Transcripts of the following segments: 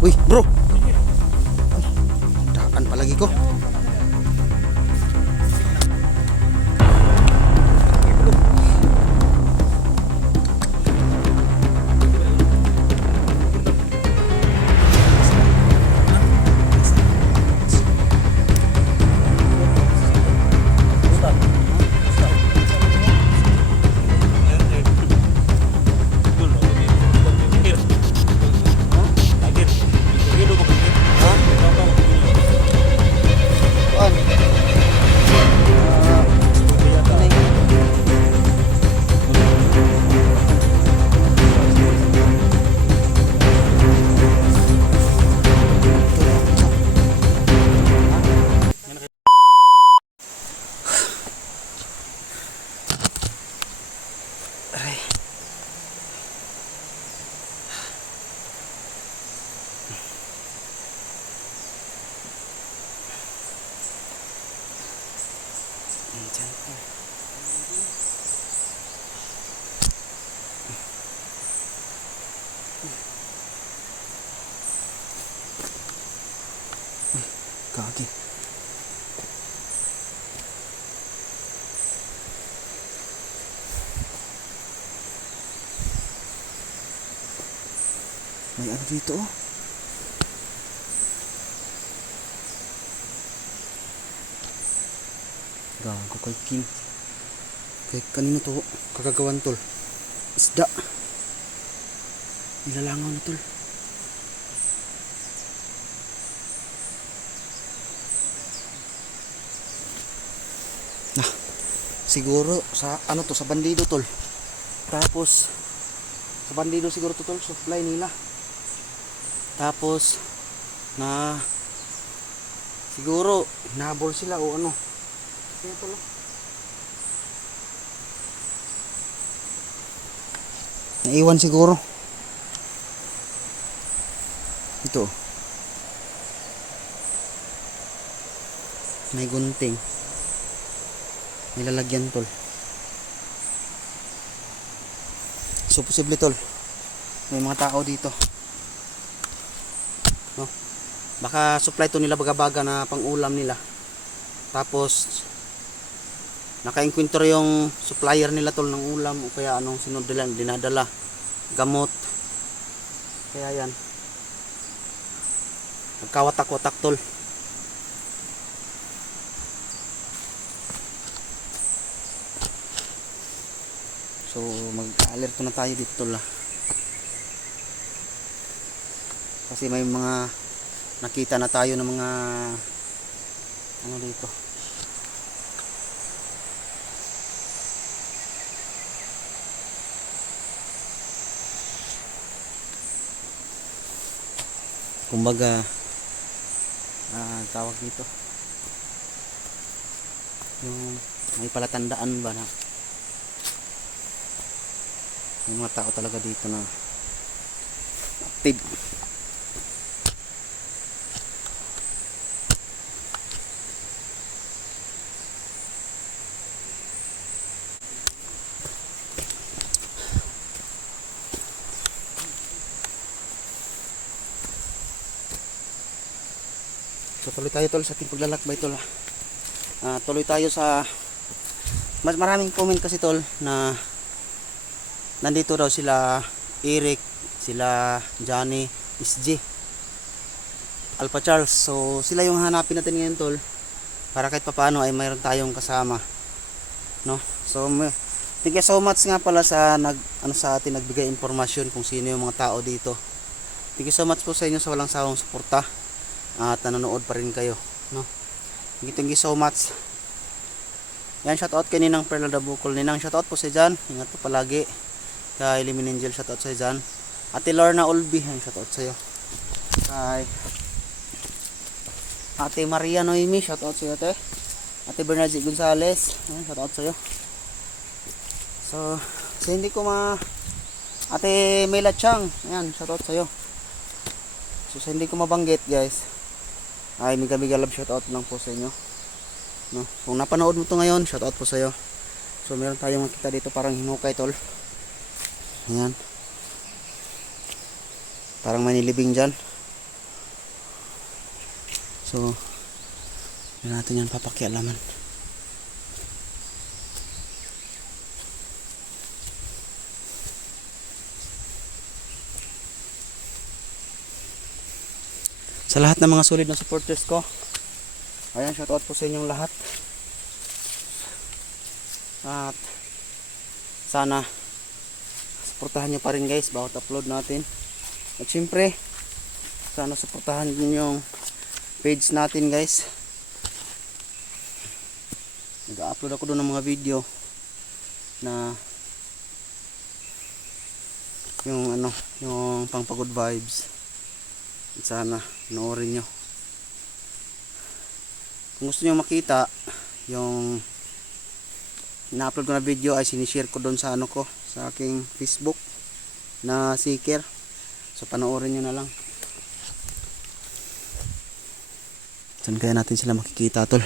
Uy, bro. Daan palagi ko. Kaki. May ano dito oh. Gago kay Kim. Kay kanino to? Kakagawan tol. Isda. Nilalangaw na tol. Nah, siguro sa ano to, sa bandido tol. Tapos sa bandido siguro to tol, supply nila. Tapos na siguro nabol sila o ano. Kaya tol. Naiwan siguro. Ito. May gunting. May lalagyan tol. So posible tol. May mga tao dito. No? Baka supply to nila baga-baga na pang-ulam nila. Tapos naka-encounter yung supplier nila tol ng ulam o kaya anong sunod nila dinadala. Gamot. Kaya yan. Nagkawatak-watak tol. So mag-alerto na tayo dito tol. Kasi may mga nakita na tayo ng mga ano dito. Kumbaga tawag dito yung may palatandaan ba na may mga tao talaga dito na active. So tuloy tayo tol sa ating paglalakbay tol. Tuloy tayo sa mas maraming comment kasi tol na nandito daw sila Eric, sila Johnny, SG, Alpha Charles. So sila yung hanapin natin ngayon tol para kahit papaano ay mayroon tayong kasama, no? So thank you so much nga pala sa sa atin nagbigay impormasyon kung sino yung mga tao dito. Thank you so much po sa inyo sa walang sawang suporta at nanonood pa rin kayo, no? Thank you so much. Yan, shout out kay Ninang Perla Dabukol. Ninang, shout out po sa dyan, ingat po palagi. Kay Limin Angel, shout out sa dyan. Ate Lorna Olby, yan, shout out sa iyo. Kay Ate Maria Noemi, shout out sa iyo ate. Ate Bernadette Gonzales, yan, shout out sa iyo. So hindi ko Ate Mela Chang, yan, shout out sa iyo. So hindi ko mabanggit guys, ay mega love shout out lang po sa inyo, no? Kung napanood mo to ngayon, shout out po sa iyo. So meron tayong makita dito parang hinukay tol. Ayan. Parang may nilibing dyan. So hindi natin yan papakialaman. Sa lahat ng mga solid na supporters ko, ayan, shoutout po sa inyong lahat. At sana suportahan nyo pa rin guys bawat upload natin. At syempre sana suportahan nyo yung page natin guys. Nag-upload ako doon ng mga video na yung ano, yung pangpagod vibes. At sana panoorin nyo. Kung gusto nyo makita yung na-upload ko na video ay sinishare ko doon sa ano ko, sa aking Facebook na Seeker. So panoorin nyo na lang. Saan kaya natin sila makikita tol?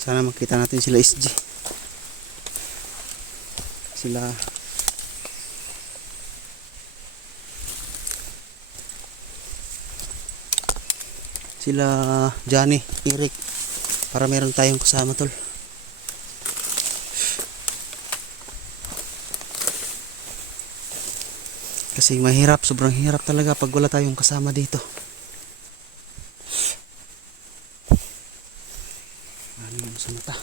Sana makita natin sila SG. Sila Johnny, Eric, para meron tayong kasama tol. Kasi mahirap, sobrang hirap talaga pag wala tayong kasama dito. Ano mo sa mata?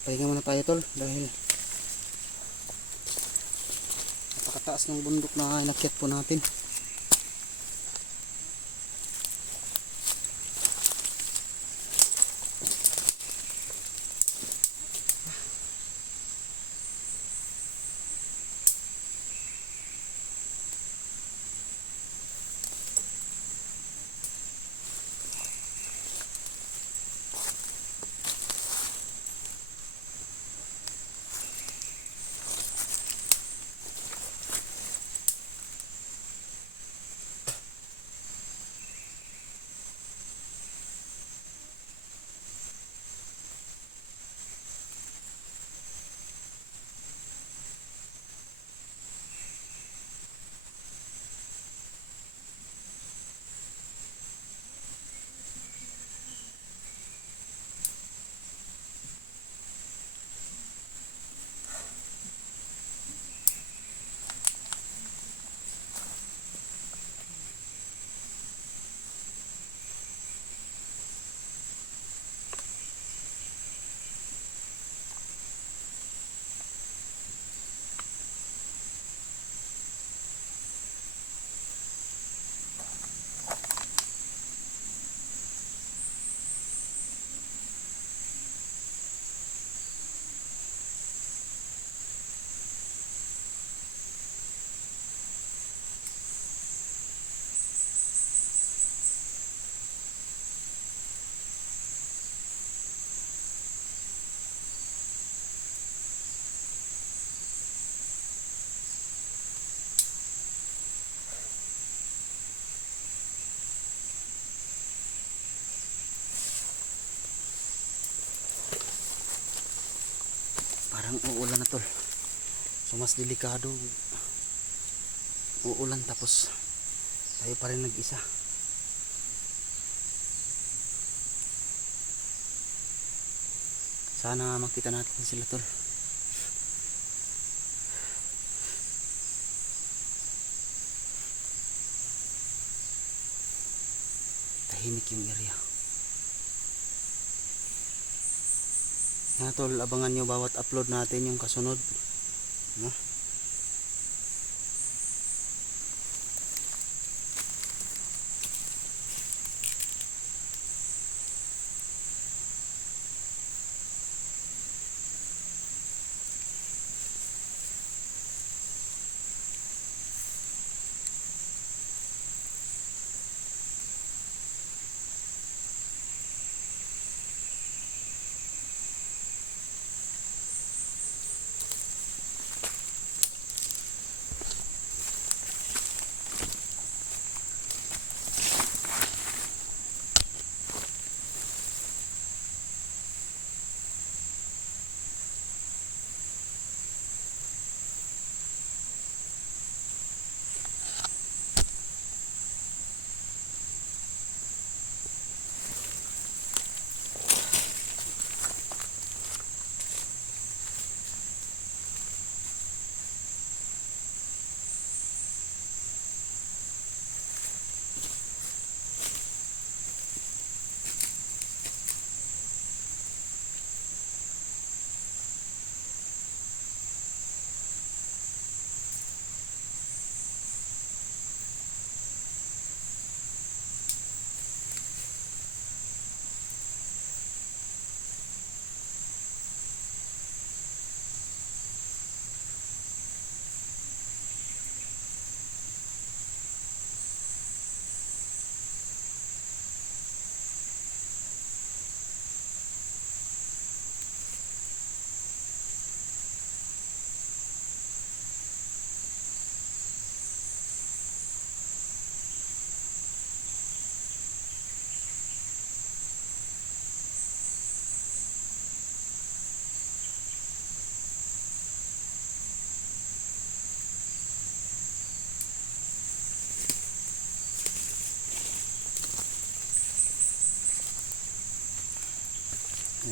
Pahinga muna tayo tol dahil napakataas ng bundok na inakyat po natin. Parang uulan na tol. So mas delikado. Uulan tapos tayo pa rin nag-isa. Sana makita natin sila tol. Tahimik yung area. Yan tol, abangan nyo bawat upload natin yung kasunod. No?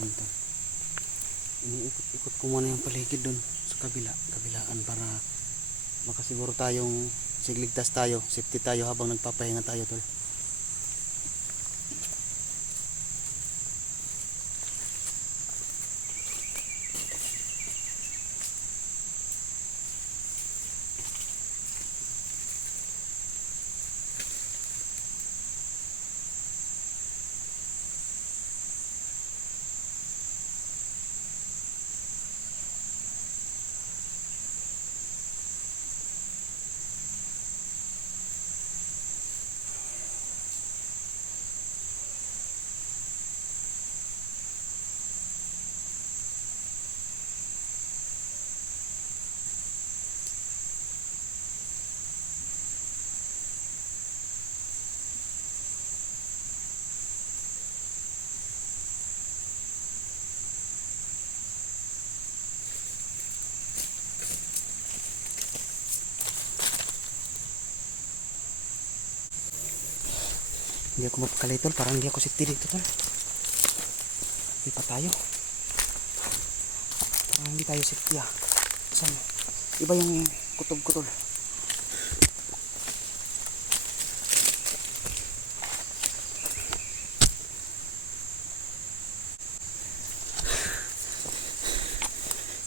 natin to. Iniikot-ikot ko muna yung paligid dun sa kabilaan para makasiguro tayong sigligtas tayo, safety tayo habang nagpapahinga tayo tol. Hindi ako mapakali tol, parang hindi ako safety dito tol. Hindi pa tayo. Parang hindi tayo safety ah. Saan? Iba yung kutob ko tol.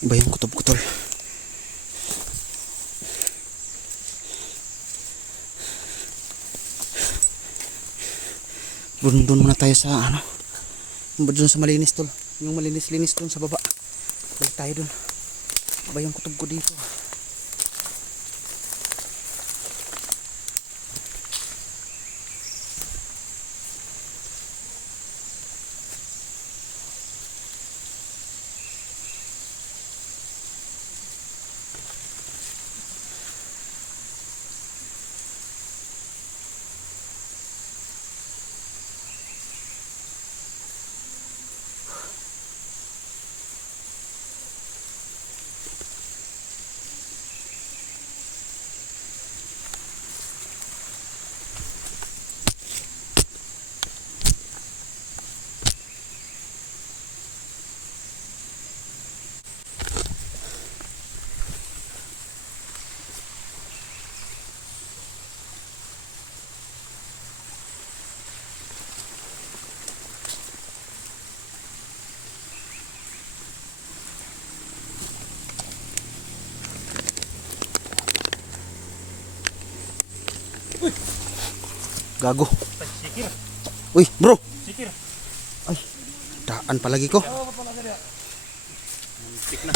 Iba yung kutob ko tol. Doon muna tayo sa ano, doon sa malinis tol, yung malinis-linis doon sa baba. Balik tayo doon. Iba yung kutob ko dito. Gago. Sikir. Uy, bro. Sikir. Ay, daan palagi ko. Tik na.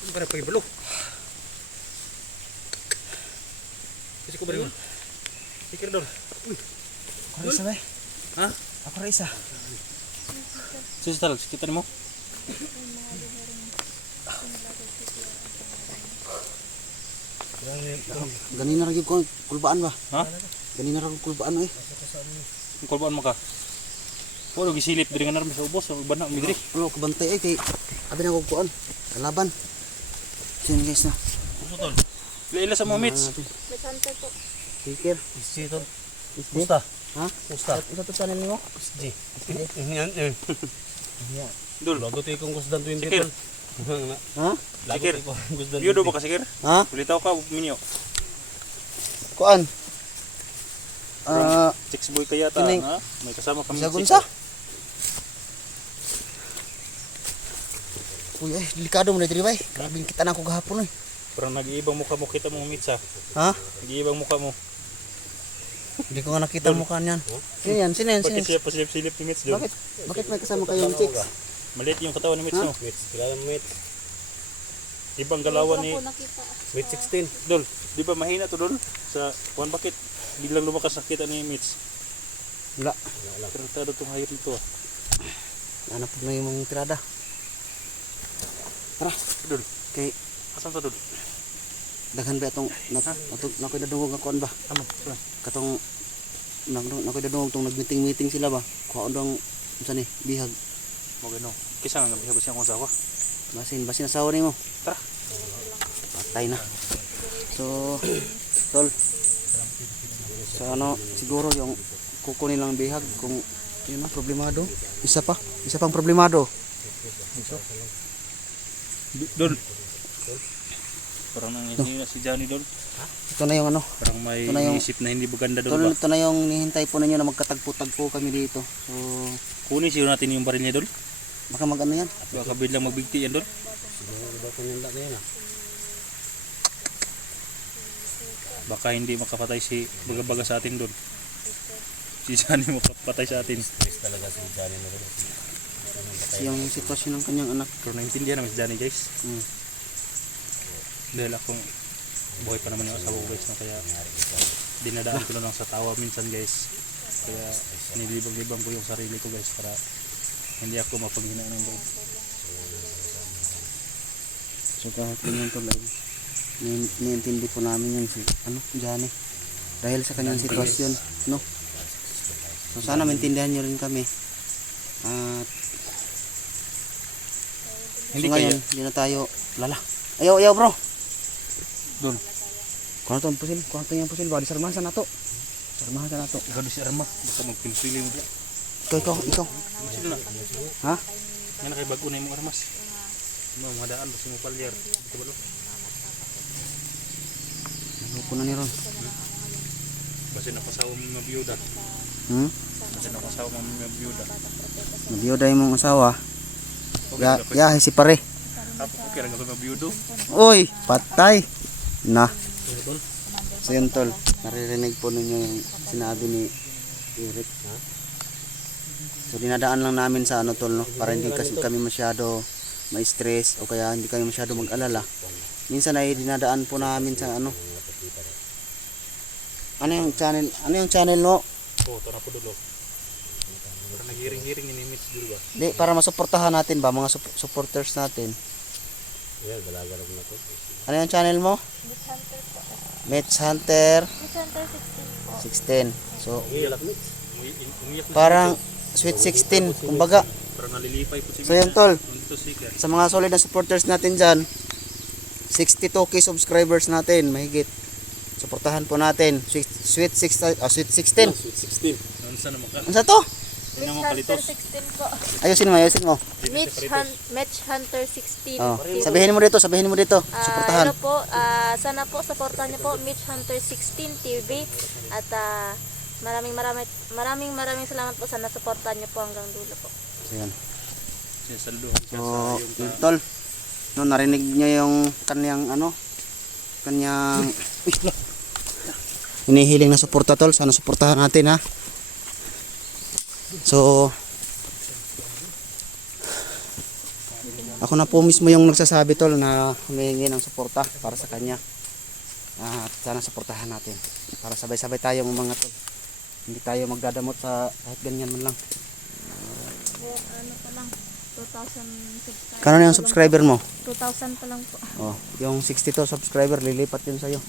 Ano ba na pag-ibalo? Kasi ko ba rin? Sikir doon. Uy. Ako rin isa ba? Ha? Ako rin isa. Susi talag, kita mo? Ganina rin ko kulbaan ba? Ha? Ganina rin kulbaan eh. Ang kulbaan mo ka? Wala, gisilip diri nga namin sa ubos. Iba na, umigri. Ano, kabantay eh. Kay, abi na kukuan. Kalaban. Sino guys na? Putol. Laila sa mga mates. Besante po. Sikir. Isji to. Isdi. Pusta. Ha? Pusta. Ito to channel mo? Isji. Yan eh. Yeah. Dul. Lago tayo kong kusdan 20 tol. Ha? Sikir. Yudo ba ka sikir? Ha? Ulitaw ka, minyo. Kuan. Chicks boy kaya ta, kining- ha? May kasama kami. Sa gunsa? Uy, ay, delikado mo na diri bay. Grabe kita na ako gahapon eh. Parang nag-iibang mukha mo kita mong mates ha. Ha? Nag-iibang mukha mo. Hindi ko nga nakita ang mukha niyan. Sino yan? Sino yan? Sino Bakit yan? siya pasilip-silip ni mates doon? Bakit may kasama kayong chicks? Maliit yung katawan ni mates Ha? no? Kilala mo mates. Ibang galawan ni Wala po nakita. Mates 16. Dol, di ba mahina to Dol? Sa kuan bakit? Biglang lumakas sa kita ni mates. Wala. Tratado tong hayop nito ah. Hanap na yung mga tirada. Tara. Dol, Kay asan to Dol? daghan ba itong nakoy nadungog nga kuan ba? Amo, Katong nakoy nadungog tong nagmeeting-meeting sila ba? Kuha dong unsa ni bihag. mo gano. Kisa nga gabi siya kung sa ako. Basin asawa nimo. Tara. Patay na. So, tol. So ano, siguro yung kukunin lang bihag kung Yun ang problemado. Isa pang problemado. Dol. Parang nanghihina si Johnny Dol. Ito na yung ano. Parang may Ito na yung- isip na hindi maganda Ito, Dol ba? ito na yung nihintay po ninyo na magkatagpo-tagpo kami dito. So, Kunin siyo natin yung baril niya Dol. baka mag-ano yan. Baka biglang magbigti yan Dol. Baka hindi makapatay si baga-baga sa atin Dol. Si Johnny makapatay sa atin. Kasi yung sitwasyon ng kanyang anak. Pero naintindihan namin si Johnny guys. Hmm. Dahil akong buhay pa naman yung asawa ko guys na kaya dinadaan ko na lang sa tawa minsan guys. Kaya nilibang-libang ko yung sarili ko guys para hindi ako mapaghina ng loob. So kahit ganyan to lang, niintindi po namin yung si, ano, Johnny. Dahil sa kanyang sitwasyon, no? So sana maintindihan nyo rin kami. At Hindi so ngayon, kaya hindi na tayo, lala. Ayaw bro. Dol. Kung ano to yung pusil, baka disarmahan sa nato. Disarmahan sa nato. Ikaw siya arma. Baka magpinsiling mo. Ikaw. Sino na? Ha? Yan na kay bago na yung mga armas. Mga daan basta mo palyar. Dito ba lo? Nalupo na ni Ron. Basta napasawa mo mga biyuda. Hmm? Basta napasawa mo mga biyuda. Nabiyoda yung mong asawa. Ya, si pare. Okay lang ako mga biyudo. Uy, patay. Na. So yun tol, naririnig po ninyo yung sinabi ni Eric. So dinadaan lang namin sa ano tol, no? Para hindi kasi kami masyado ma-stress o kaya hindi kami masyado mag-alala. Minsan ay dinadaan po namin sa ano. Ano yung channel no? Oh, tara po dulo. Para naghiring-hiring yung image dito ba? Di, para masuportahan natin ba mga supporters natin. Ano yung channel mo? Mitch Hunter Mitch Hunter 16 po. 16. So Umiyak na parang Sweet 16 kumbaga. parang nalilipay po si So yun tol, Dito sikat. sa mga solid na supporters natin dyan, 62k subscribers natin, mahigit. Suportahan po natin. Sweet 16. Sweet 16. Ano sa naman ka? Ano sa to? Ano Mitch naman Hunter kalitos? 16 po. Ayusin mo. Mitch Hunter 16. Oh, sabihin mo dito. Suportahan. Ano po, sana po supportahan niyo po Mitch Hunter 16 TV at maraming salamat po, sana suportahan niyo po hanggang dulo po. So, yan. Sinsalduhan siya So, sa yung yun, tol. No, narinig niyo yung kanyang hinihiling na suporta tol. Sana suportahan natin ha. So ako na po mismo yung nagsasabi tol na humihingi ng suporta para sa kanya. At sana suportahan natin para sabay-sabay tayong mga tol. Hindi tayo magdadamot sa kahit ganyan man lang. Ano pa lang, 2,000 subscribers. Kano na yung subscriber mo? 2,000 pa lang po. Oh, yung 62 subscriber lilipat yun sa'yo.